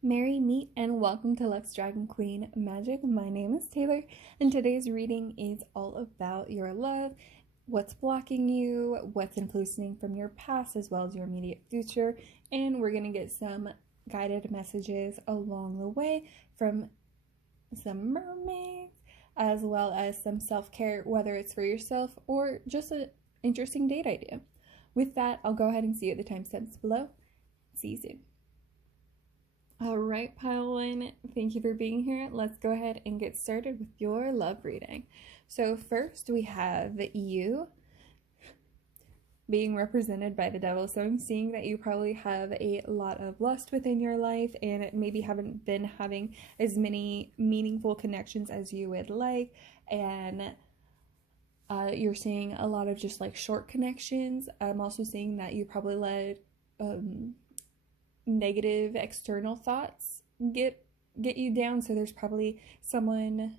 Merry meet and welcome to Let's Dragon Queen Magic. My name is Taylor, and today's reading is all about your love, what's blocking you, what's influencing from your past as well as your immediate future, and we're going to get some guided messages along the way from some mermaids as well as some self-care, whether it's for yourself or just an interesting date idea. With that, I'll go ahead and see you at the timestamps below. See you soon. All right, pile one, thank you for being here. Let's go ahead and get started with your love reading. So first we have you being represented by the devil. So I'm seeing that you probably have a lot of lust within your life and maybe haven't been having as many meaningful connections as you would like. And you're seeing a lot of just like short connections. I'm also seeing that you probably let negative external thoughts get you down. So there's probably someone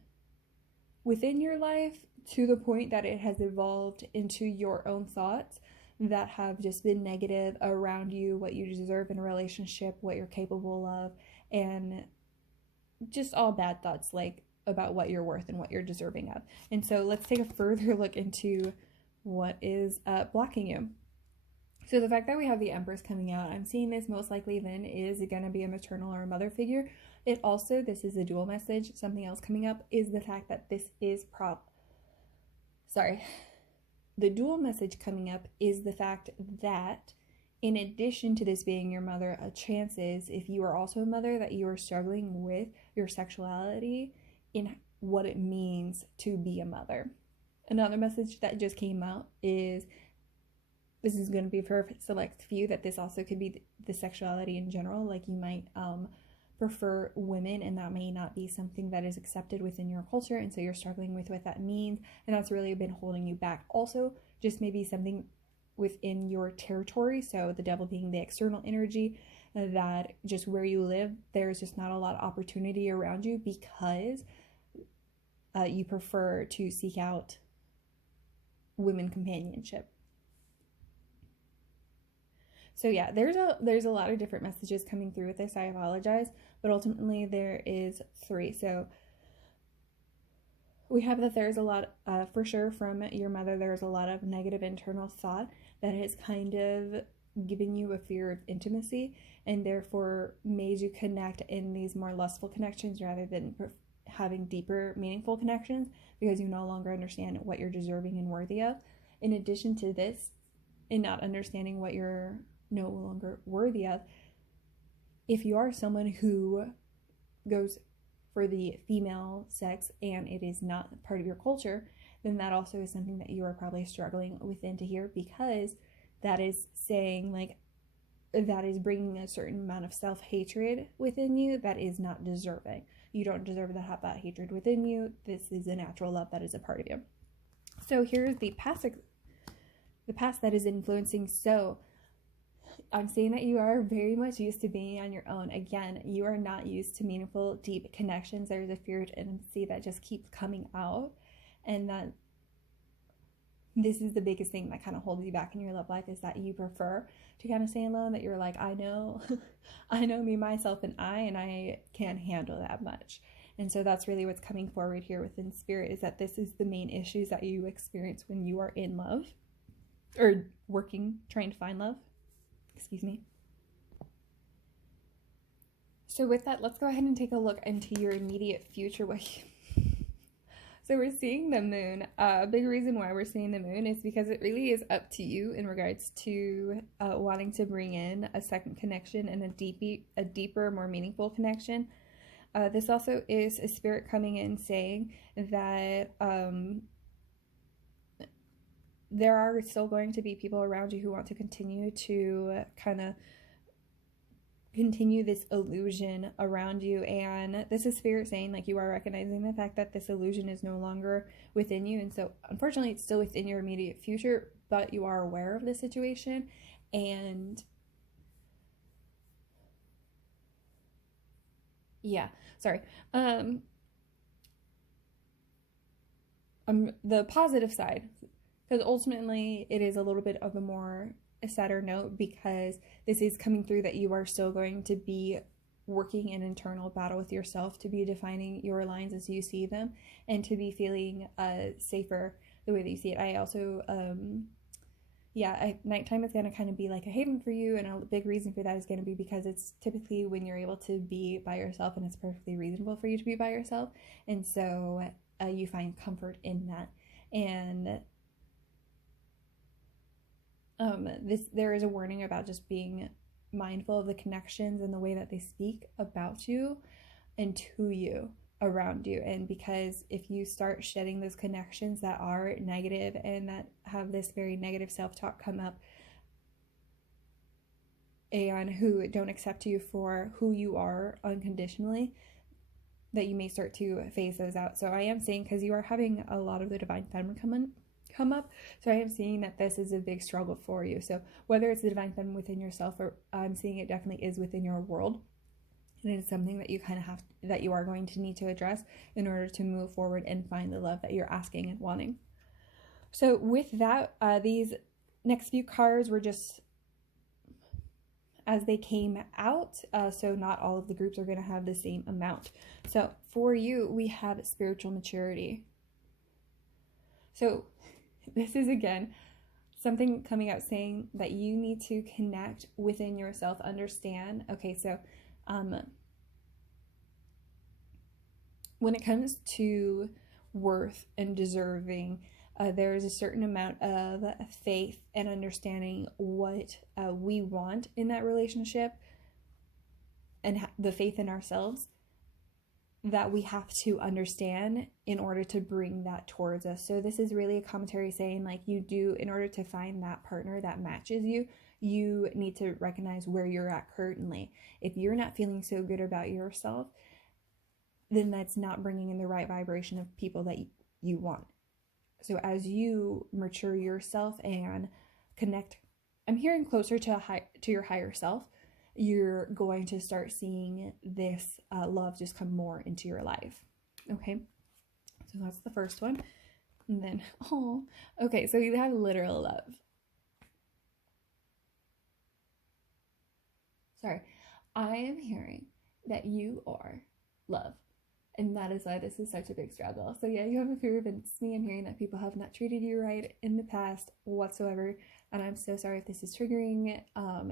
within your life to the point that it has evolved into your own thoughts that have just been negative around you, what you deserve in a relationship, what you're capable of, and just all bad thoughts like about what you're worth and what you're deserving of. And so let's take a further look into what is blocking you. So the fact that we have the Empress coming out, I'm seeing this most likely then is going to be a maternal or a mother figure. It also, this is a dual message. Something else coming up is the fact that this is the dual message coming up is the fact that in addition to this being your mother, a chance is if you are also a mother that you are struggling with your sexuality in what it means to be a mother. Another message that just came out is this is going to be for a select few, that this also could be the sexuality in general. Like you might prefer women, and that may not be something that is accepted within your culture, and so you're struggling with what that means, and that's really been holding you back. Also, just maybe something within your territory, so the devil being the external energy, that just where you live, there's just not a lot of opportunity around you because you prefer to seek out women companionship. So yeah, there's a lot of different messages coming through with this. I apologize, but ultimately there is 3. So we have that there's a lot, for sure, from your mother, there's a lot of negative internal thought that has kind of given you a fear of intimacy and therefore made you connect in these more lustful connections rather than having deeper, meaningful connections because you no longer understand what you're deserving and worthy of. In addition to this, in not understanding what you're no longer worthy of, if you are someone who goes for the female sex and it is not part of your culture, then that also is something that you are probably struggling within to hear, because that is saying like that is bringing a certain amount of self-hatred within you that is not deserving. You don't deserve to have that hatred within you. This is a natural love that is a part of you. So here's the past that is influencing. So I'm saying that you are very much used to being on your own. Again, you are not used to meaningful, deep connections. There's a fear of intimacy that just keeps coming out, and that this is the biggest thing that kind of holds you back in your love life, is that you prefer to kind of stay alone, that you're like, I know I know me, myself, and I can't handle that much. And so that's really what's coming forward here within spirit, is that this is the main issues that you experience when you are in love or trying to find love. Excuse me. So with that, let's go ahead and take a look into your immediate future. So we're seeing the moon. A big reason why we're seeing the moon is because it really is up to you in regards to wanting to bring in a second connection and a deeper, more meaningful connection. This also is a spirit coming in saying that there are still going to be people around you who want to continue to kind of continue this illusion around you, and this is spirit saying like you are recognizing the fact that this illusion is no longer within you, and so unfortunately it's still within your immediate future, but you are aware of the situation. And yeah, sorry, the positive side, because ultimately it is a little bit of a sadder note, because this is coming through that you are still going to be working an internal battle with yourself, to be defining your lines as you see them, and to be feeling safer the way that you see it. I also nighttime is going to kind of be like a haven for you, and a big reason for that is going to be because it's typically when you're able to be by yourself, and it's perfectly reasonable for you to be by yourself, and so you find comfort in that. And there is a warning about just being mindful of the connections and the way that they speak about you and to you around you. And because if you start shedding those connections that are negative and that have this very negative self-talk come up, and who don't accept you for who you are unconditionally, that you may start to phase those out. So I am saying, because you are having a lot of the divine feminine come up, so I am seeing that this is a big struggle for you. So whether it's the divine feminine within yourself, or I'm seeing it definitely is within your world, and it's something that you kind of have, that you are going to need to address in order to move forward and find the love that you're asking and wanting. So with that, these next few cards were just as they came out, so not all of the groups are going to have the same amount. So for you, we have spiritual maturity. So this is, again, something coming out saying that you need to connect within yourself, understand. Okay, so when it comes to worth and deserving, there is a certain amount of faith and understanding what we want in that relationship, and the faith in ourselves that we have to understand in order to bring that towards us. So this is really a commentary saying, like, you do, in order to find that partner that matches you, you need to recognize where you're at currently. If you're not feeling so good about yourself, then that's not bringing in the right vibration of people that you want. So as you mature yourself and connect, I'm hearing closer to your higher self, you're going to start seeing this love just come more into your life. Okay, so that's the first one. And then, okay, so you have literal love. Sorry, I am hearing that you are love. And that is why this is such a big struggle. So yeah, you have a fear of intimacy. I'm hearing that people have not treated you right in the past whatsoever. And I'm so sorry if this is triggering,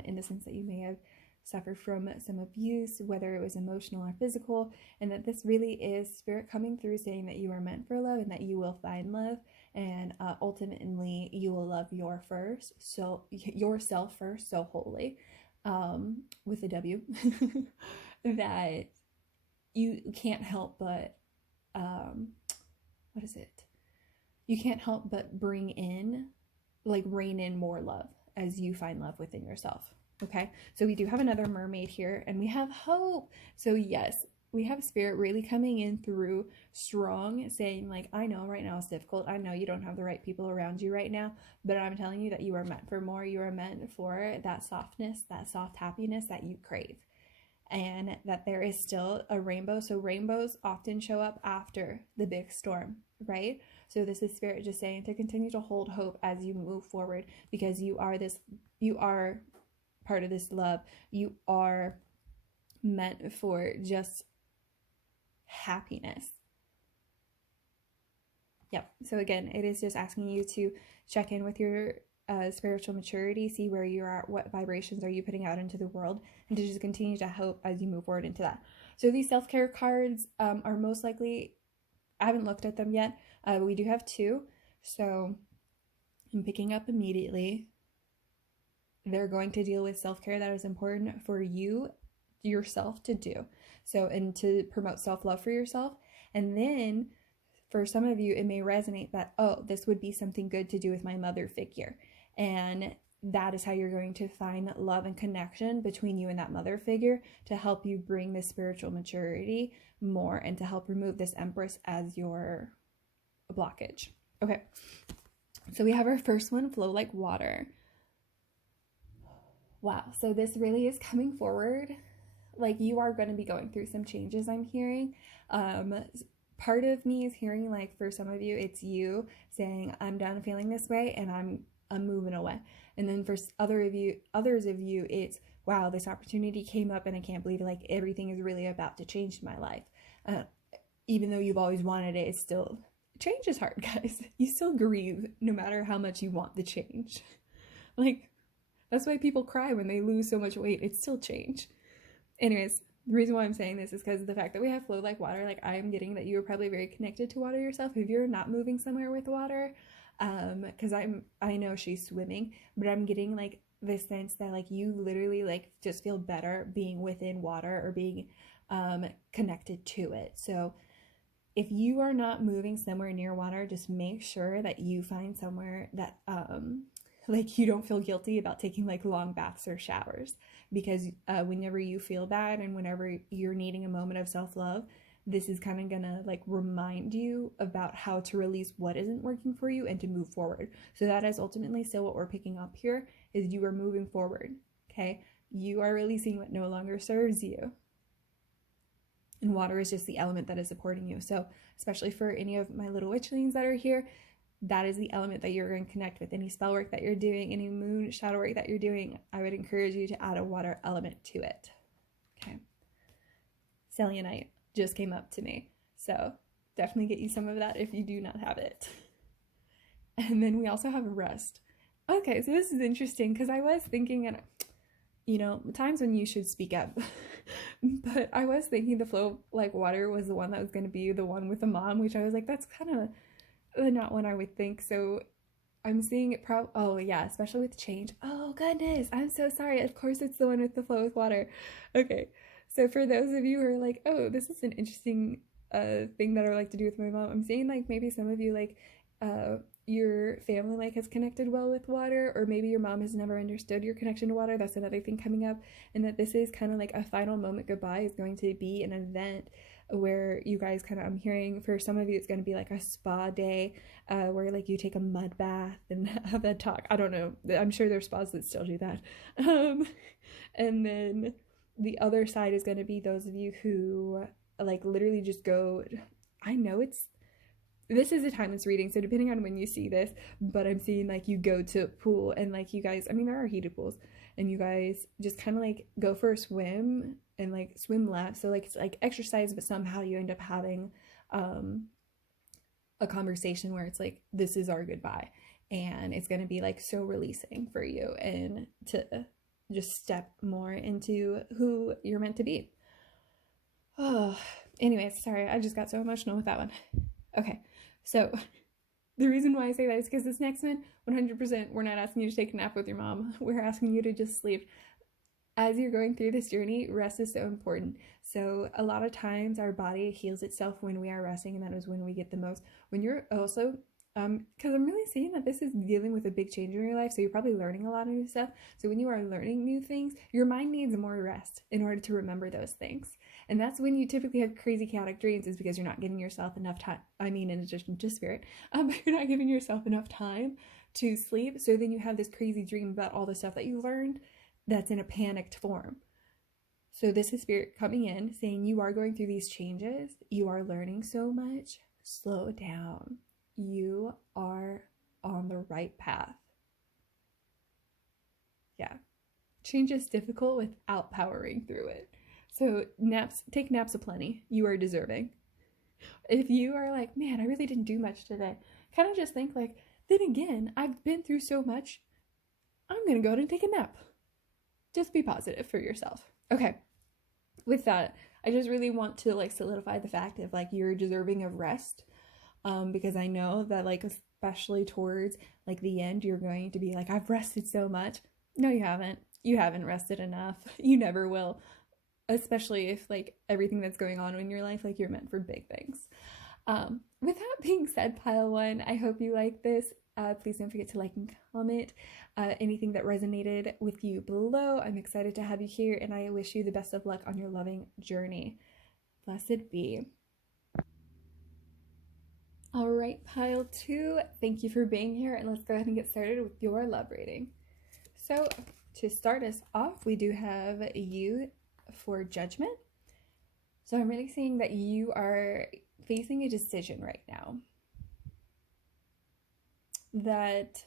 in the sense that you may have suffered from some abuse, whether it was emotional or physical, and that this really is spirit coming through saying that you are meant for love and that you will find love, and ultimately you will love yourself first so wholly, with a W, that you can't help but, you can't help but bring in, like, rein in more love as you find love within yourself. Okay, so we do have another mermaid here, and we have hope. So yes, we have spirit really coming in through strong, saying, like, I know right now it's difficult. I know you don't have the right people around you right now, but I'm telling you that you are meant for more. You are meant for that softness, that soft happiness that you crave. And that there is still a rainbow. So rainbows often show up after the big storm, right? So this is spirit just saying to continue to hold hope as you move forward, because you are part of this love. You are meant for just happiness. Yep. So again, it is just asking you to check in with your spiritual maturity, see where you are, what vibrations are you putting out into the world, and to just continue to hope as you move forward into that. So these self-care cards are most likely, I haven't looked at them yet, but we do have two. So I'm picking up immediately. They're going to deal with self-care that is important for you, yourself, to do. So, and to promote self-love for yourself. And then for some of you, it may resonate that, oh, this would be something good to do with my mother figure. And that is how you're going to find love and connection between you and that mother figure, to help you bring this spiritual maturity more, and to help remove this Empress as your blockage. Okay, so we have our first one, flow like water. Wow, so this really is coming forward. Like, you are going to be going through some changes, I'm hearing. Part of me is hearing, like, for some of you, it's you saying, I'm done feeling this way and I'm moving away. And then for others of you, it's wow, this opportunity came up and I can't believe like everything is really about to change in my life. Even though you've always wanted it, it's still, change is hard, guys. You still grieve no matter how much you want the change. Like, that's why people cry when they lose so much weight. It's still change. Anyways, the reason why I'm saying this is because of the fact that we have flow like water. Like, I am getting that you are probably very connected to water yourself if you're not moving somewhere with water. Because I know she's swimming, but I'm getting like this sense that like you literally like just feel better being within water or being connected to it. So if you are not moving somewhere near water, just make sure that you find somewhere that like you don't feel guilty about taking like long baths or showers, because whenever you feel bad and whenever you're needing a moment of self-love, this is kind of gonna like remind you about how to release what isn't working for you and to move forward. So that is ultimately still what we're picking up here, is you are moving forward. Okay, you are releasing what no longer serves you, and water is just the element that is supporting you. So especially for any of my little witchlings that are here, that is the element that you're going to connect with. Any spell work that you're doing, any moon shadow work that you're doing, I would encourage you to add a water element to it. Okay. Selenite just came up to me, so definitely get you some of that if you do not have it. And then we also have rest. Okay, so this is interesting because I was thinking, and you know, times when you should speak up. But I was thinking the flow like water was the one that was going to be the one with the mom, which I was like, that's kind of not one I would think. So I'm seeing it oh yeah, especially with change. Oh goodness, I'm so sorry. Of course it's the one with the flow with water. Okay, so for those of you who are like, oh, this is an interesting thing that I would like to do with my mom, I'm seeing like maybe some of you like your family like has connected well with water, or maybe your mom has never understood your connection to water. That's another thing coming up, and that this is kind of like a final moment goodbye is going to be an event where you guys kind of, I'm hearing for some of you it's going to be like a spa day where like you take a mud bath and have that talk. I don't know, I'm sure there's spas that still do that. And then the other side is going to be those of you who like literally just go, I know this is a timeless reading, so depending on when you see this, but I'm seeing like you go to a pool and like you guys, I mean there are heated pools, and you guys just kind of like go for a swim and like swim laps. So like it's like exercise, but somehow you end up having a conversation where it's like, this is our goodbye, and it's going to be like so releasing for you and to just step more into who you're meant to be. Oh, anyways, sorry, I just got so emotional with that one. Okay, so the reason why I say that is because this next one, 100%, we're not asking you to take a nap with your mom. We're asking you to just sleep. As you're going through this journey, rest is so important. So a lot of times our body heals itself when we are resting, and that is when we get the most. When you're also, because I'm really seeing that this is dealing with a big change in your life, so you're probably learning a lot of new stuff. So when you are learning new things, your mind needs more rest in order to remember those things. And that's when you typically have crazy chaotic dreams, is because you're not giving yourself enough time. I mean, in addition to spirit, you're not giving yourself enough time to sleep. So then you have this crazy dream about all the stuff that you learned that's in a panicked form. So this is spirit coming in saying you are going through these changes. You are learning so much. Slow down. You are on the right path. Yeah. Change is difficult without powering through it. So naps, take naps aplenty. You are deserving. If you are like, man, I really didn't do much today, kind of just think like, then again, I've been through so much. I'm going to go ahead and take a nap. Just be positive for yourself. Okay. With that, I just really want to like solidify the fact of like you're deserving of rest. Because I know that like especially towards like the end, you're going to be like, I've rested so much. No, you haven't. You haven't rested enough. You never will. Especially if like everything that's going on in your life, like you're meant for big things. With that being said, pile one, I hope you like this. Please don't forget to like and comment anything that resonated with you below. I'm excited to have you here, and I wish you the best of luck on your loving journey. Blessed be. All right, pile two, thank you for being here, and let's go ahead and get started with your love reading. So to start us off, we do have you for Judgment. So I'm really seeing that you are facing a decision right now that,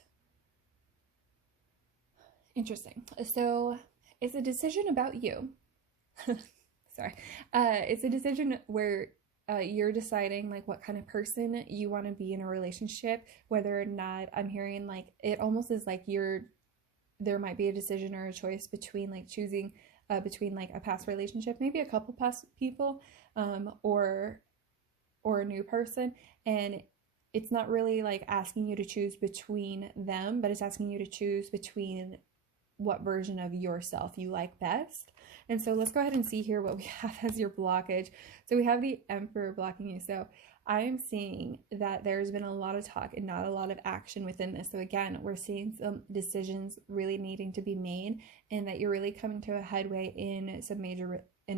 interesting. So it's a decision about you. Sorry. It's a decision where you're deciding like what kind of person you want to be in a relationship, whether or not, I'm hearing like it almost is like there might be a decision or a choice between like choosing between like a past relationship, maybe a couple past people, or a new person, and it's not really like asking you to choose between them, but it's asking you to choose between what version of yourself you like best. And so let's go ahead and see here what we have as your blockage. So we have the Emperor blocking you. So I am seeing that there's been a lot of talk and not a lot of action within this. So again, we're seeing some decisions really needing to be made, and that you're really coming to a headway in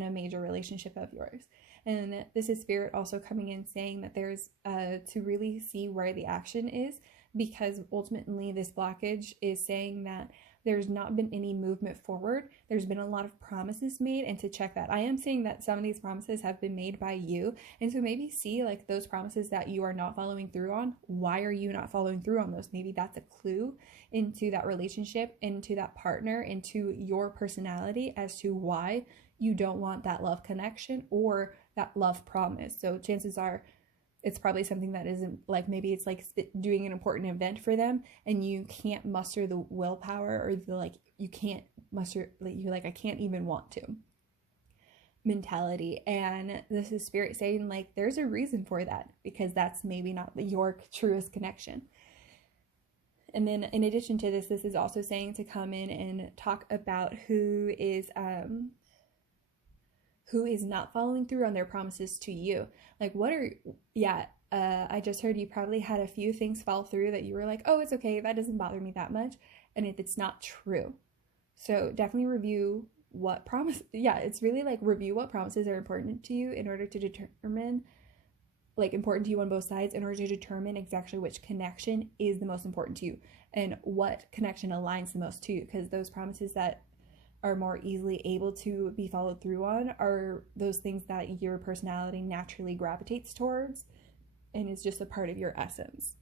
a major relationship of yours. And this is Spirit also coming in saying that there's to really see where the action is, because ultimately this blockage is saying that there's not been any movement forward. There's been a lot of promises made, and to check that, I am seeing that some of these promises have been made by you, and so maybe see like those promises that you are not following through on. Why are you not following through on those? Maybe that's a clue into that relationship, into that partner, into your personality as to why you don't want that love connection or that love promise. So chances are it's probably something that isn't like, maybe it's like doing an important event for them and you can't muster the willpower, or the like, you can't muster, like you're like, I can't even want to mentality. And this is Spirit saying like there's a reason for that, because that's maybe not your truest connection. And then in addition to this, this is also saying to come in and talk about who is not following through on their promises to you. Like I just heard you probably had a few things fall through that you were like, oh, it's okay, that doesn't bother me that much. And it's not true. So definitely review what it's really like review what promises are important to you in order to determine, like important to you on both sides, in order to determine exactly which connection is the most important to you and what connection aligns the most to you. Because those promises that are more easily able to be followed through on are those things that your personality naturally gravitates towards and is just a part of your essence.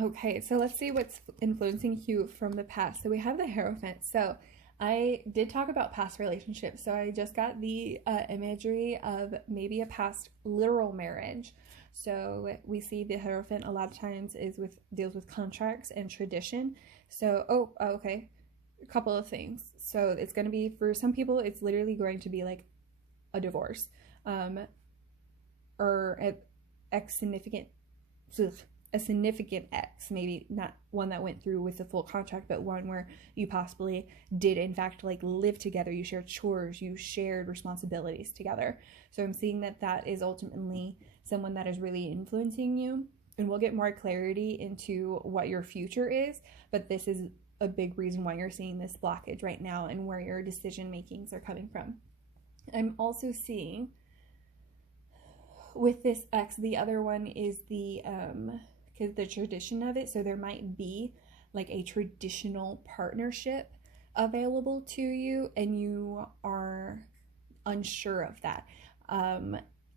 Okay, so let's see what's influencing you from the past. So we have the Hierophant. So I did talk about past relationships. So I just got the imagery of maybe a past literal marriage. So we see the Hierophant a lot of times deals with contracts and tradition. So, okay. A couple of things. So it's going to be, for some people, it's literally going to be like a divorce, or a significant ex, maybe not one that went through with the full contract, but one where you possibly did in fact like live together, you shared chores, you shared responsibilities together. So I'm seeing that is ultimately someone that is really influencing you, and we'll get more clarity into what your future is, but this is a big reason why you're seeing this blockage right now and where your decision makings are coming from. I'm also seeing with this ex, the other one is the tradition of it. So there might be like a traditional partnership available to you and you are unsure of that.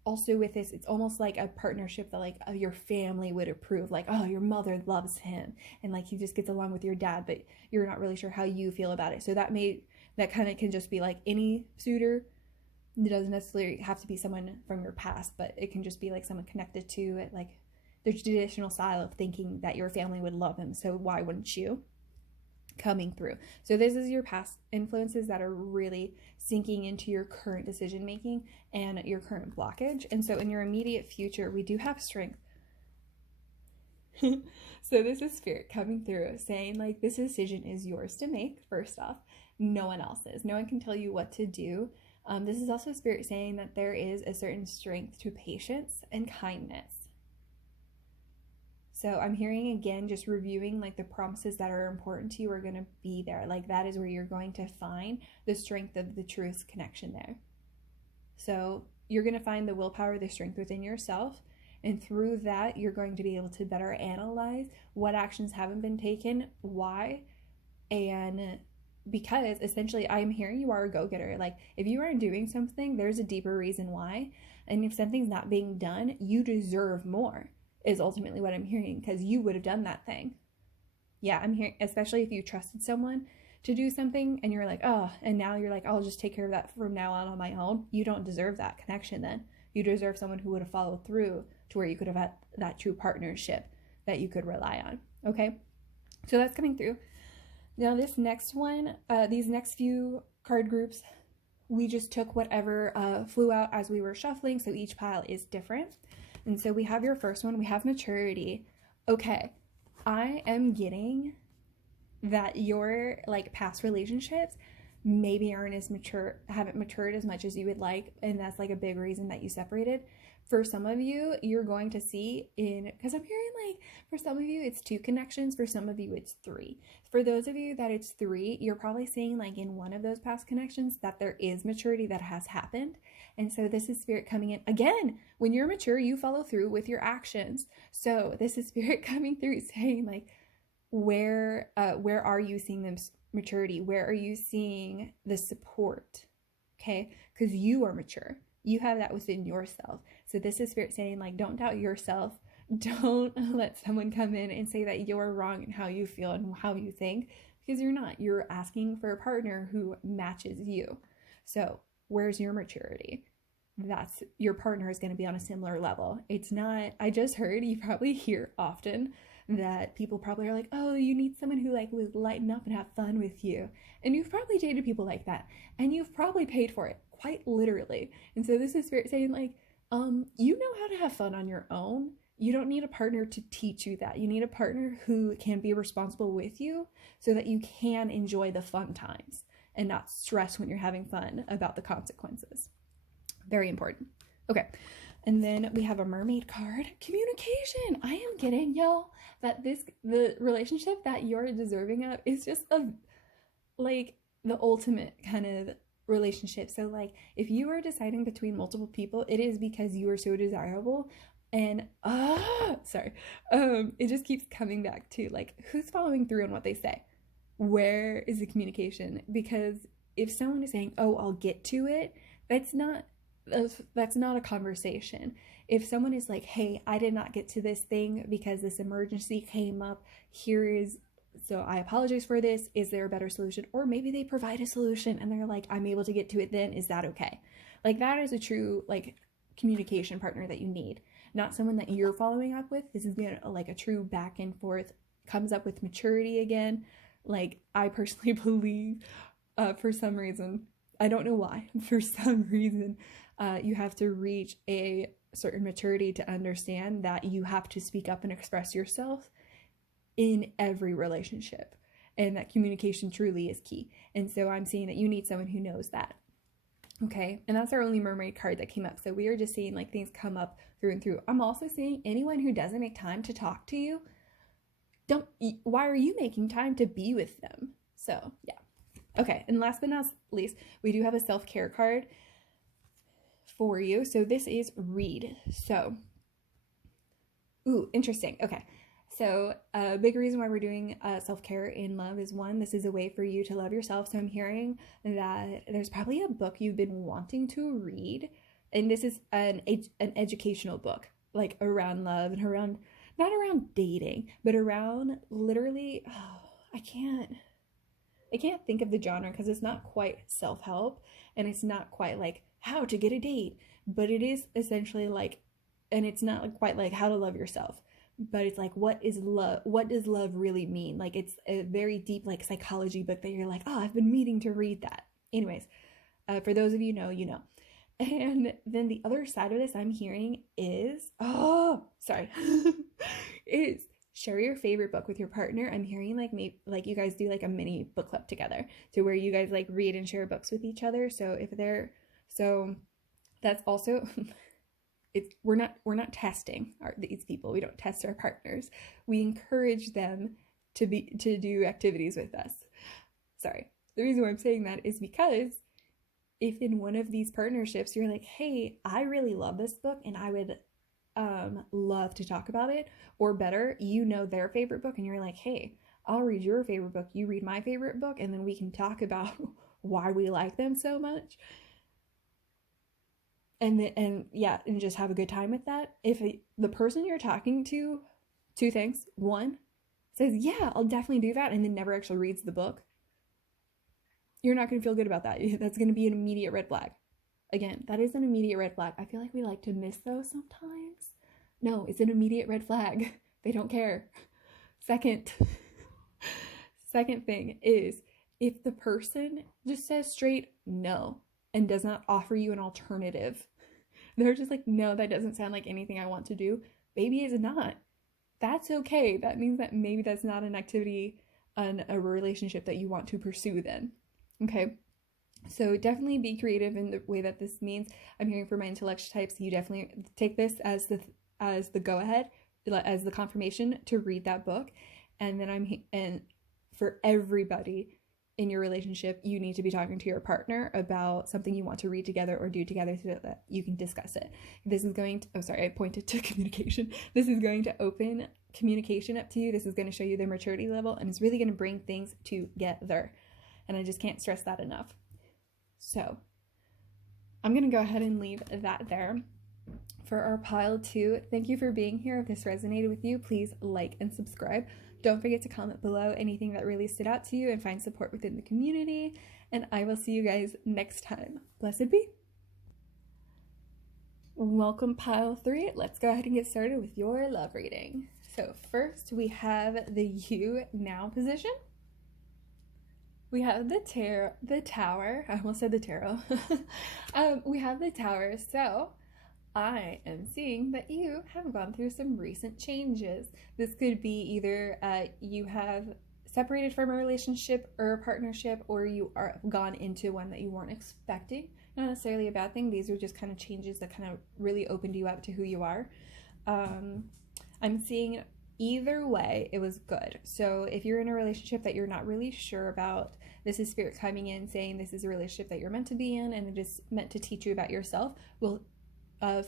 Also with this, it's almost like a partnership that like your family would approve, like, oh, your mother loves him and like he just gets along with your dad, but you're not really sure how you feel about it. So that kind of can just be like any suitor. It doesn't necessarily have to be someone from your past, but it can just be like someone connected to it, like the traditional style of thinking that your family would love him. So why wouldn't you? Coming through. So this is your past influences that are really sinking into your current decision making and your current blockage. And so in your immediate future, we do have strength. So this is Spirit coming through saying like this decision is yours to make. First off, no one else's. No one can tell you what to do. This is also Spirit saying that there is a certain strength to patience and kindness. So I'm hearing again, just reviewing like the promises that are important to you are going to be there. Like that is where you're going to find the strength of the truest connection there. So you're going to find the willpower, the strength within yourself. And through that, you're going to be able to better analyze what actions haven't been taken, why, and because essentially I'm hearing you are a go-getter. Like if you aren't doing something, there's a deeper reason why. And if something's not being done, you deserve more. Is ultimately what I'm hearing, because you would have done that thing. Yeah, I'm hearing, especially if you trusted someone to do something and you're like, oh, and now you're like, I'll just take care of that from now on my own. You don't deserve that connection then. You deserve someone who would have followed through to where you could have had that true partnership that you could rely on. Okay, so that's coming through. Now this next one, these next few card groups, we just took whatever flew out as we were shuffling, so each pile is different. And so we have your first one, we have maturity. Okay, I am getting that your like past relationships maybe aren't as mature, haven't matured as much as you would like, and that's like a big reason that you separated. For some of you, you're going to see because I'm hearing like for some of you it's 2 connections, for some of you it's 3. For those of you that it's 3, you're probably seeing like in one of those past connections that there is maturity that has happened. And so this is spirit coming in. Again, when you're mature, you follow through with your actions. So this is spirit coming through saying like, where are you seeing this maturity? Where are you seeing the support? Okay, because you are mature. You have that within yourself. So this is spirit saying like, don't doubt yourself. Don't let someone come in and say that you're wrong in how you feel and how you think, because you're not. You're asking for a partner who matches you. So where's your maturity? That's your partner is going to be on a similar level. It's not, I just heard, you probably hear often that people probably are like, oh, you need someone who like would lighten up and have fun with you. And you've probably dated people like that, and you've probably paid for it, quite literally. And so this is spirit saying like, you know how to have fun on your own. You don't need a partner to teach you that. You need a partner who can be responsible with you so that you can enjoy the fun times and not stress when you're having fun about the consequences. Very important. Okay. And then we have a mermaid card. Communication. I am getting, y'all, that the relationship that you're deserving of is just like the ultimate kind of relationship. So like if you are deciding between multiple people, it is because you are so desirable. And it just keeps coming back to like, who's following through on what they say? Where is the communication? Because if someone is saying, oh, I'll get to it, that's not a conversation. If someone is like, hey, I did not get to this thing because this emergency came up, so I apologize for this, is there a better solution? Or maybe they provide a solution and they're like, I'm able to get to it then, is that okay? Like that is a true like communication partner that you need, not someone that you're following up with. This is like a true back and forth, comes up with maturity again. Like I personally believe for some reason, I don't know why, for some reason, you have to reach a certain maturity to understand that you have to speak up and express yourself in every relationship, and that communication truly is key. And so I'm seeing that you need someone who knows that. Okay, and that's our only mermaid card that came up. So we are just seeing like things come up through and through. I'm also seeing anyone who doesn't make time to talk to you, why are you making time to be with them? So yeah. Okay, and last but not least, we do have a self-care card for you. So this is read. So, ooh, interesting. Okay, so a big reason why we're doing self-care in love is, one, this is a way for you to love yourself. So I'm hearing that there's probably a book you've been wanting to read, and this is an educational book, like around love and around, not around dating, but around literally, I can't think of the genre because it's not quite self-help and it's not quite like how to get a date, but it is essentially like, and it's not quite like how to love yourself, but it's like, what is love? What does love really mean? Like it's a very deep like psychology book that you're like, oh, I've been meaning to read that. Anyways, for those of you you know. And then the other side of this I'm hearing is, is share your favorite book with your partner. I'm hearing like maybe like you guys do like a mini book club together, to where you guys like read and share books with each other. So that's also we're not testing these people. We don't test our partners. We encourage them to do activities with us. Sorry. The reason why I'm saying that is because if in one of these partnerships you're like, hey, I really love this book and I would love to talk about it, or better, their favorite book and you're like, hey, I'll read your favorite book, you read my favorite book, and then we can talk about why we like them so much, and just have a good time with that. If the person you're talking to, 2 things: one, says, yeah, I'll definitely do that, and then never actually reads the book, you're not going to feel good about that. That's going to be an immediate red flag. Again, that is an immediate red flag. I feel like we like to miss those sometimes. No, it's an immediate red flag. They don't care. Second thing is, if the person just says straight no and does not offer you an alternative, they're just like, no, that doesn't sound like anything I want to do. Maybe it's not. That's okay. That means that maybe that's not an activity and a relationship that you want to pursue then. Okay? So definitely be creative in the way that this means. I'm hearing for my intellectual types, you definitely take this as the go ahead, as the confirmation to read that book. And then and for everybody in your relationship, you need to be talking to your partner about something you want to read together or do together so that you can discuss it. This is going to, I pointed to communication. This is going to open communication up to you. This is going to show you their maturity level, and it's really going to bring things together. And I just can't stress that enough. So I'm going to go ahead and leave that there. For our pile 2, thank you for being here. If this resonated with you, please like and subscribe. Don't forget to comment below anything that really stood out to you and find support within the community. And I will see you guys next time. Blessed be. Welcome pile 3. Let's go ahead and get started with your love reading. So first we have the you now position. We have the tower. I almost said the tarot. We have the tower. So I am seeing that you have gone through some recent changes. This could be either you have separated from a relationship or a partnership, or you are gone into one that you weren't expecting. Not necessarily a bad thing. These are just kind of changes that kind of really opened you up to who you are. I'm seeing either way, it was good. So if you're in a relationship that you're not really sure about, this is spirit coming in saying this is a relationship that you're meant to be in, and it is meant to teach you about yourself. We'll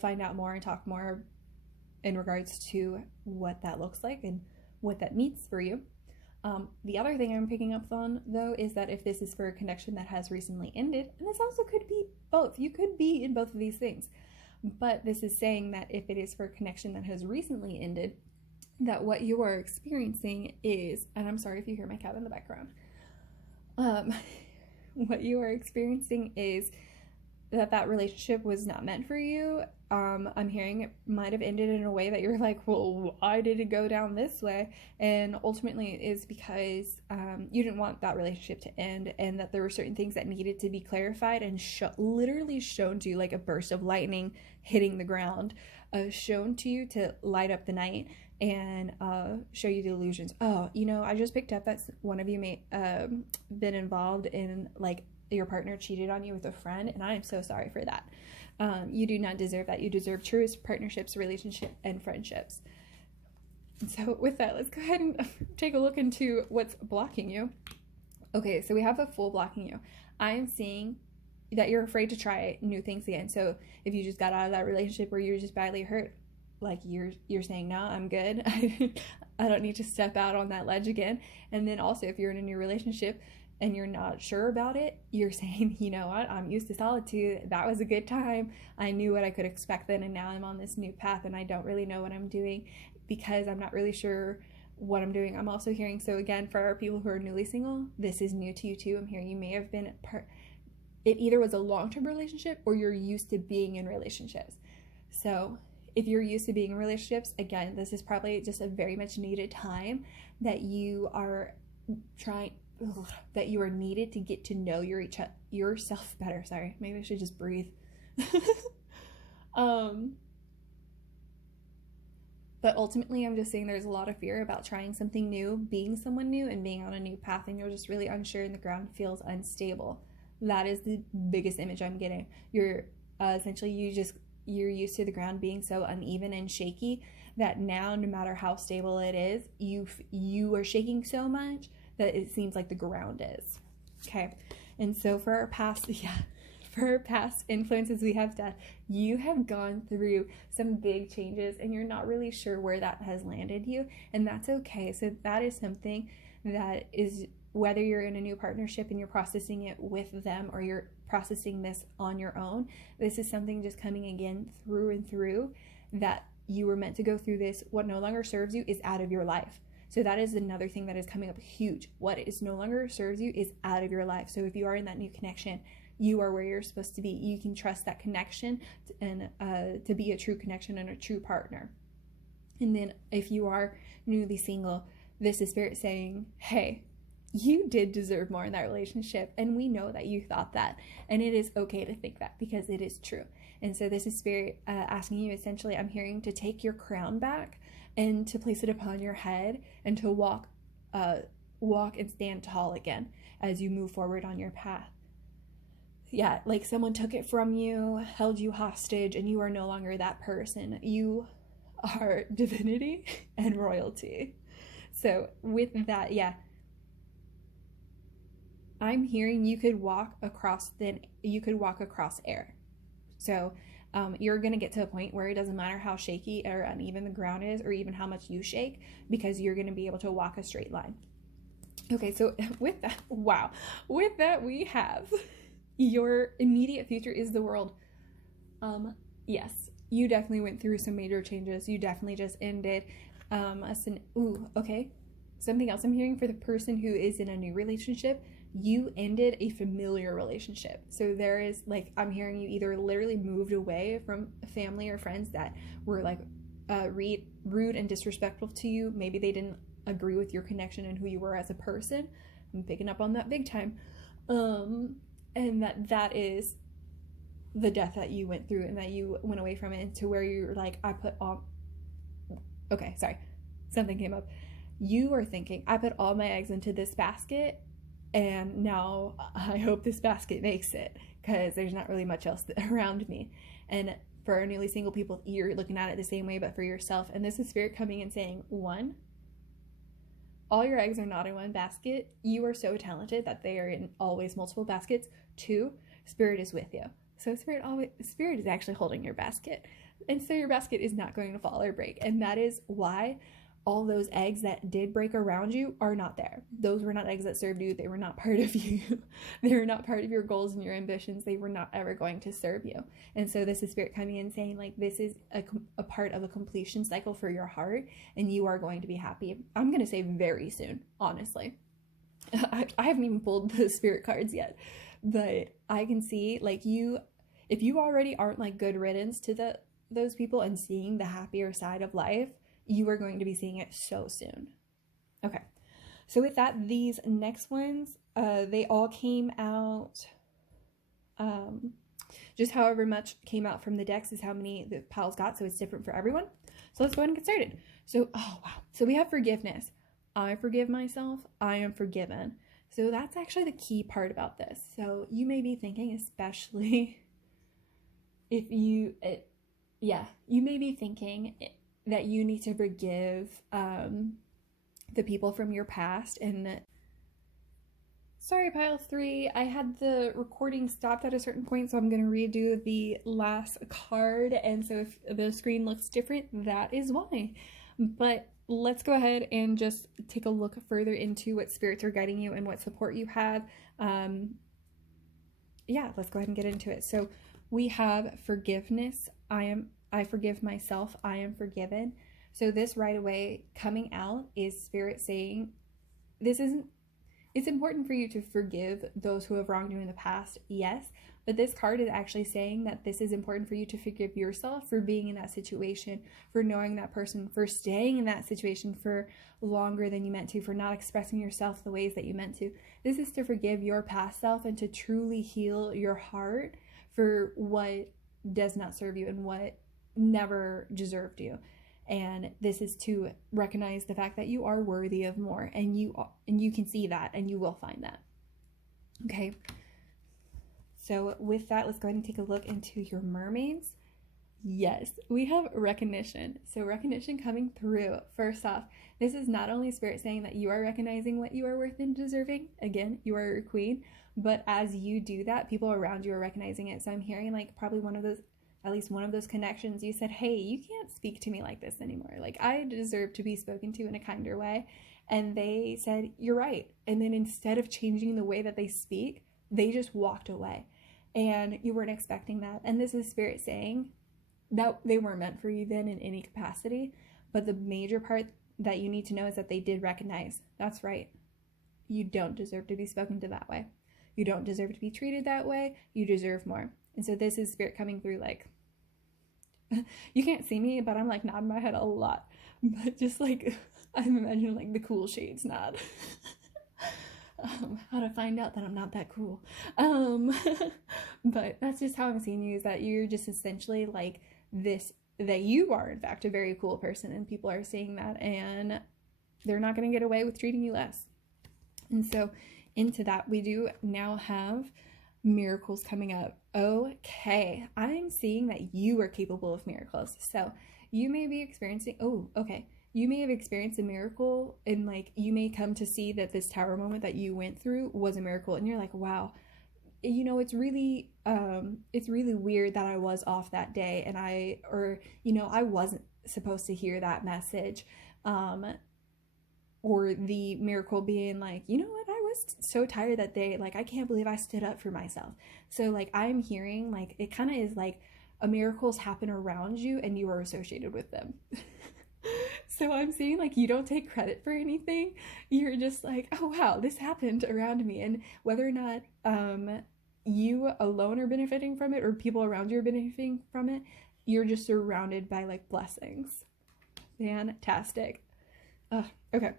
find out more and talk more in regards to what that looks like and what that means for you. The other thing I'm picking up on, though, is that if this is for a connection that has recently ended, and this also could be both, you could be in both of these things, but this is saying that if it is for a connection that has recently ended, that what you are experiencing is, and I'm sorry if you hear my cat in the background, what you are experiencing is that relationship was not meant for you. I'm hearing it might have ended in a way that you're like, well, why did it go down this way? And ultimately it is because you didn't want that relationship to end, and that there were certain things that needed to be clarified and literally shown to you like a burst of lightning hitting the ground, shown to you to light up the night and show you the illusions. Oh, I just picked up that one of you may been involved in like your partner cheated on you with a friend, and I am so sorry for that. You do not deserve that. You deserve true partnerships, relationships, and friendships. So with that, let's go ahead and take a look into what's blocking you. Okay, so we have a full blocking you. I'm seeing that you're afraid to try new things again. So if you just got out of that relationship where you're just badly hurt, like you're saying, no, I'm good. I don't need to step out on that ledge again. And then also if you're in a new relationship and you're not sure about it, you're saying, you know what, I'm used to solitude. That was a good time. I knew what I could expect then, and now I'm on this new path and I don't really know what I'm doing because I'm not really sure what I'm doing. I'm also hearing, so again, for our people who are newly single, this is new to you too. I'm hearing you may have been it either was a long-term relationship or you're used to being in relationships. So if you're used to being in relationships, again, this is probably just a very much needed time that you are needed to get to know yourself better. Sorry, maybe I should just breathe. But ultimately, I'm just saying there's a lot of fear about trying something new, being someone new, and being on a new path, and you're just really unsure and the ground feels unstable. That is the biggest image I'm getting. You're essentially, you're used to the ground being so uneven and shaky that now, no matter how stable it is, you are shaking so much that it seems like the ground is. Okay, and so for our past influences we have done, you have gone through some big changes and you're not really sure where that has landed you, and that's okay. So that is something that is, whether you're in a new partnership and you're processing it with them or you're processing this on your own, this is something just coming again through and through, that you were meant to go through this. What no longer serves you is out of your life. So that is another thing that is coming up huge. What is no longer serves you is out of your life. So if you are in that new connection, you are where you're supposed to be. You can trust that connection and to be a true connection and a true partner. And then if you are newly single, this is Spirit saying, hey, you did deserve more in that relationship. And we know that you thought that. And it is okay to think that because it is true. And so this is Spirit asking you, essentially, I'm hearing to take your crown back and to place it upon your head and to walk and stand tall again as you move forward on your path. Yeah, like someone took it from you, held you hostage, and you are no longer that person. You are divinity and royalty. So with that, yeah, I'm hearing you could walk across air. So you're going to get to a point where it doesn't matter how shaky or uneven the ground is, or even how much you shake, because you're going to be able to walk a straight line. Okay, so with that we have your immediate future is the world. Yes, you definitely went through some major changes. You definitely just ended okay. Something else I'm hearing for the person who is in a new relationship, you ended a familiar relationship. So there is, like, I'm hearing you either literally moved away from family or friends that were like rude and disrespectful to you. Maybe they didn't agree with your connection and who you were as a person. I'm picking up on that big time. And that is the death that you went through, and that you went away from it to where you're like, okay, sorry, something came up. You are thinking, I put all my eggs into this basket, and now I hope this basket makes it, because there's not really much else around me. And for our newly single people, you're looking at it the same way, but for yourself. And this is Spirit coming and saying, 1, all your eggs are not in one basket. You are so talented that they are in always multiple baskets. 2, Spirit is with you. So Spirit is actually holding your basket. And so your basket is not going to fall or break. And that is why all those eggs that did break around you are not there. Those were not eggs that served you. They were not part of you. They were not part of your goals and your ambitions. They were not ever going to serve you. And so this is Spirit coming in saying, like, this is a part of a completion cycle for your heart, and you are going to be happy. I'm going to say very soon, honestly. I haven't even pulled the Spirit cards yet, but I can see, like, if you already aren't like good riddance to those people and seeing the happier side of life, you are going to be seeing it so soon. Okay, so with that, these next ones, they all came out, just however much came out from the decks is how many the piles got, so it's different for everyone. So let's go ahead and get started. So, oh wow, so we have forgiveness. I forgive myself, I am forgiven. So that's actually the key part about this. So you may be thinking, especially if you may be thinking that you need to forgive the people from your past. And sorry, pile 3, I had the recording stopped at a certain point, so I'm going to redo the last card. And so if the screen looks different, that is why. But let's go ahead and just take a look further into what spirits are guiding you and what support you have. Let's go ahead and get into it. So we have forgiveness. I forgive myself. I am forgiven. So this right away coming out is Spirit saying, it's important for you to forgive those who have wronged you in the past. Yes. But this card is actually saying that this is important for you to forgive yourself for being in that situation, for knowing that person, for staying in that situation for longer than you meant to, for not expressing yourself the ways that you meant to. This is to forgive your past self and to truly heal your heart for what does not serve you and what never deserved you. And this is to recognize the fact that you are worthy of more, and you can see that, and you will find that. Okay. So with that, let's go ahead and take a look into your mermaids. Yes, we have recognition. So recognition coming through. First off, this is not only Spirit saying that you are recognizing what you are worth and deserving. Again, you are a queen. But as you do that, people around you are recognizing it. So I'm hearing like probably at least one of those connections, you said, hey, you can't speak to me like this anymore. Like, I deserve to be spoken to in a kinder way. And they said, you're right. And then instead of changing the way that they speak, they just walked away. And you weren't expecting that. And this is Spirit saying that they weren't meant for you then in any capacity. But the major part that you need to know is that they did recognize, that's right, you don't deserve to be spoken to that way. You don't deserve to be treated that way. You deserve more. And so this is spirit coming through, like, you can't see me, but I'm like nodding my head a lot. But just like, I'm imagining like the cool shades nod. How to find out that I'm not that cool. But that's just how I'm seeing you, is that you're just essentially like this, that you are in fact a very cool person, and people are seeing that, and they're not going to get away with treating you less. And so into that, we do now have miracles coming up. Okay, I'm seeing that you are capable of miracles. So you may be experiencing, you may have experienced a miracle, and like you may come to see that this tower moment that you went through was a miracle, and you're like, wow, you know, it's really weird that I was off that day, and I wasn't supposed to hear that message. Or the miracle being like, you know what, I was so tired that day, like I can't believe I stood up for myself. So like I'm hearing like it kind of is like miracles happen around you and you are associated with them. So I'm seeing like you don't take credit for anything. You're just like, oh wow, this happened around me. And whether or not you alone are benefiting from it or people around you are benefiting from it, you're just surrounded by like blessings. Fantastic. Okay.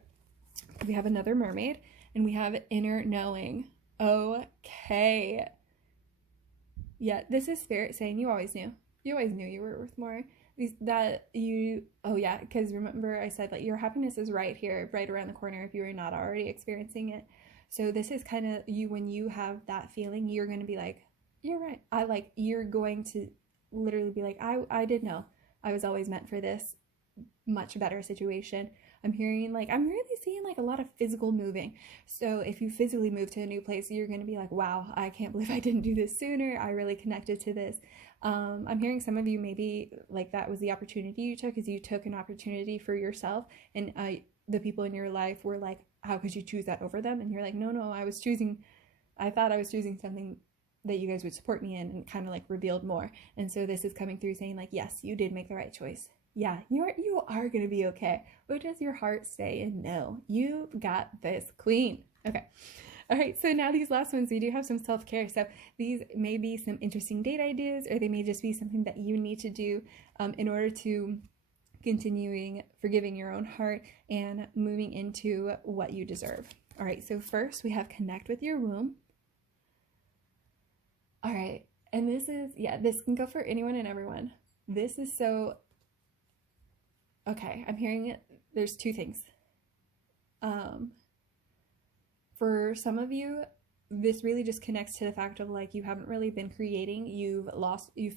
We have another mermaid, and we have inner knowing. Okay. Yeah, this is spirit saying you always knew. You always knew you were worth more. Because remember I said like your happiness is right here, right around the corner if you are not already experiencing it. So this is kind of you, when you have that feeling, you're going to be like, you're right. You're going to literally be like, I did know. I was always meant for this much better situation. I'm really seeing like a lot of physical moving. So if you physically move to a new place, you're going to be like, wow, I can't believe I didn't do this sooner. I really connected to this. I'm hearing some of you maybe like that was the opportunity you took, is you took an opportunity for yourself, and the people in your life were like, how could you choose that over them? And you're like, no, I thought I was choosing something that you guys would support me in, and kind of like revealed more. And so this is coming through saying like, yes, you did make the right choice. Yeah, you are going to be okay. What does your heart say? And no, you got this, queen. Okay. All right. So now these last ones, we do have some self-care. So these may be some interesting date ideas, or they may just be something that you need to do in order to continuing forgiving your own heart and moving into what you deserve. All right. So first we have connect with your womb. All right. And this can go for anyone and everyone. This is so... Okay, I'm hearing it. There's two things. For some of you, this really just connects to the fact of like you haven't really been creating. You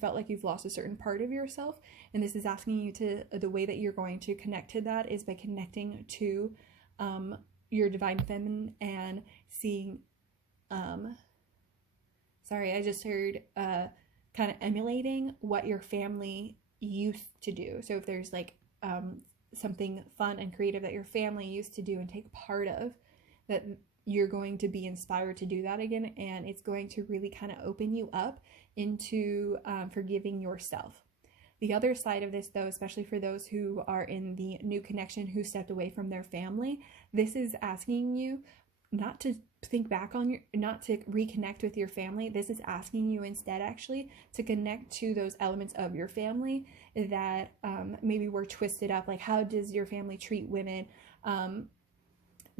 felt like you've lost a certain part of yourself, and this is asking you to, the way that you're going to connect to that is by connecting to your divine feminine and seeing. Sorry, I just heard kind of emulating what your family used to do. So if there's like something fun and creative that your family used to do and take part of, that you're going to be inspired to do that again, and it's going to really kind of open you up into forgiving yourself. The other side of this, though, especially for those who are in the new connection who stepped away from their family, this is asking you not to think back on not to reconnect with your family. This is asking you instead actually to connect to those elements of your family that maybe were twisted up. Like, how does your family treat women?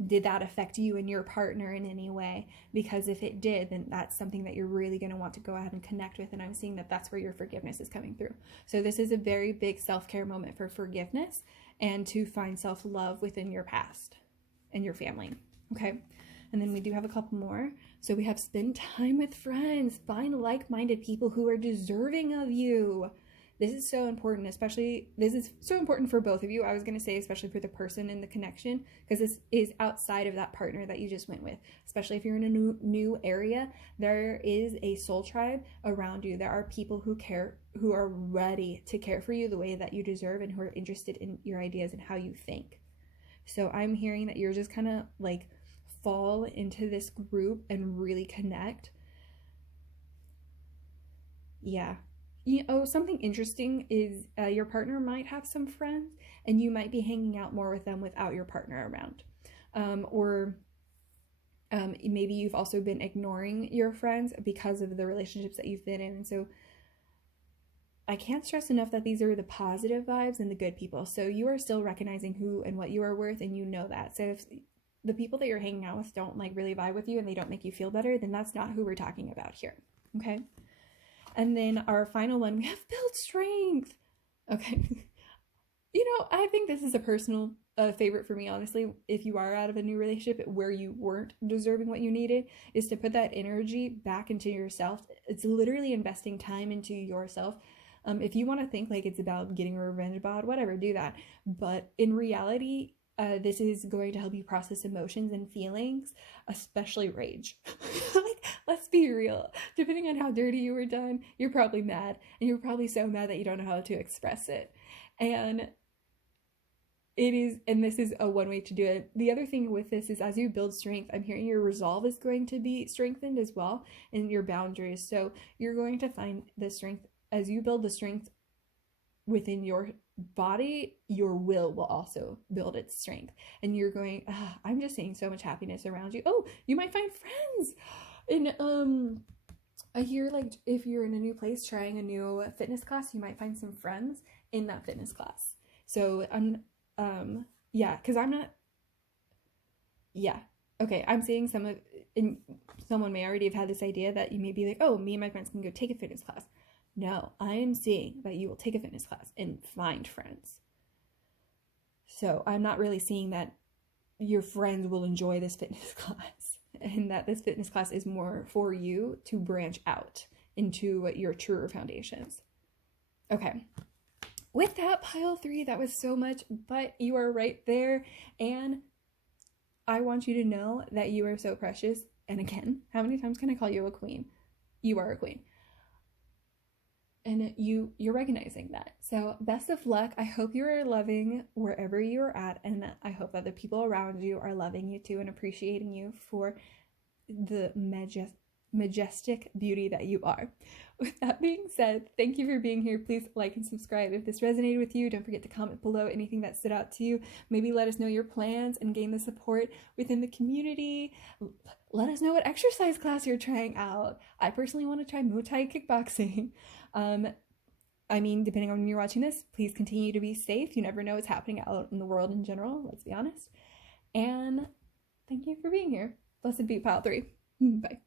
Did that affect you and your partner in any way? Because if it did, then that's something that you're really going to want to go ahead and connect with. And I'm seeing that that's where your forgiveness is coming through. So this is a very big self-care moment for forgiveness and to find self-love within your past and your family. Okay. And then we do have a couple more. So we have spend time with friends, find like-minded people who are deserving of you. This is so important, this is so important for both of you. I was going to say, especially for the person in the connection, because this is outside of that partner that you just went with. Especially if you're in a new area, there is a soul tribe around you. There are people who are ready to care for you the way that you deserve, and who are interested in your ideas and how you think. So I'm hearing that you're just kind of like fall into this group and really connect. Yeah. something interesting is your partner might have some friends and you might be hanging out more with them without your partner around. Or maybe you've also been ignoring your friends because of the relationships that you've been in. And so I can't stress enough that these are the positive vibes and the good people. So you are still recognizing who and what you are worth, and you know that. So if the people that you're hanging out with don't like really vibe with you and they don't make you feel better, then that's not who we're talking about here. Okay. And then our final one, we have build strength. Okay. I think this is a personal favorite for me, honestly. If you are out of a new relationship where you weren't deserving what you needed, is to put that energy back into yourself. It's literally investing time into yourself. If you want to think like it's about getting a revenge bod, whatever, do that. But in reality, this is going to help you process emotions and feelings, especially rage. Like, let's be real. Depending on how dirty you were done, you're probably mad. And you're probably so mad that you don't know how to express it. And this is a one way to do it. The other thing with this is as you build strength, I'm hearing your resolve is going to be strengthened as well, and your boundaries. So you're going to find the strength as you build the strength within your body, your will also build its strength. And you're going, I'm just seeing so much happiness around you. Oh, you might find friends. And I hear like if you're in a new place trying a new fitness class, you might find some friends in that fitness class. So because I'm not, okay, I'm seeing someone may already have had this idea that you may be like, oh, me and my friends can go take a fitness class. No, I am seeing that you will take a fitness class and find friends. So I'm not really seeing that your friends will enjoy this fitness class and that this fitness class is more for you to branch out into your truer foundations. Okay. With that, pile 3, that was so much, but you are right there. And I want you to know that you are so precious. And again, how many times can I call you a queen? You are a queen. And you're recognizing that. So best of luck. I hope you are loving wherever you are at, and I hope that the people around you are loving you too and appreciating you for the majestic beauty that you are. With that being said, thank you for being here. Please like and subscribe if this resonated with you. Don't forget to comment below anything that stood out to you. Maybe let us know your plans and gain the support within the community. Let us know what exercise class you're trying out. I personally want to try Muay Thai kickboxing. Depending on when you're watching this, please continue to be safe. You never know what's happening out in the world in general, let's be honest. And thank you for being here. Blessed be pile 3. Bye.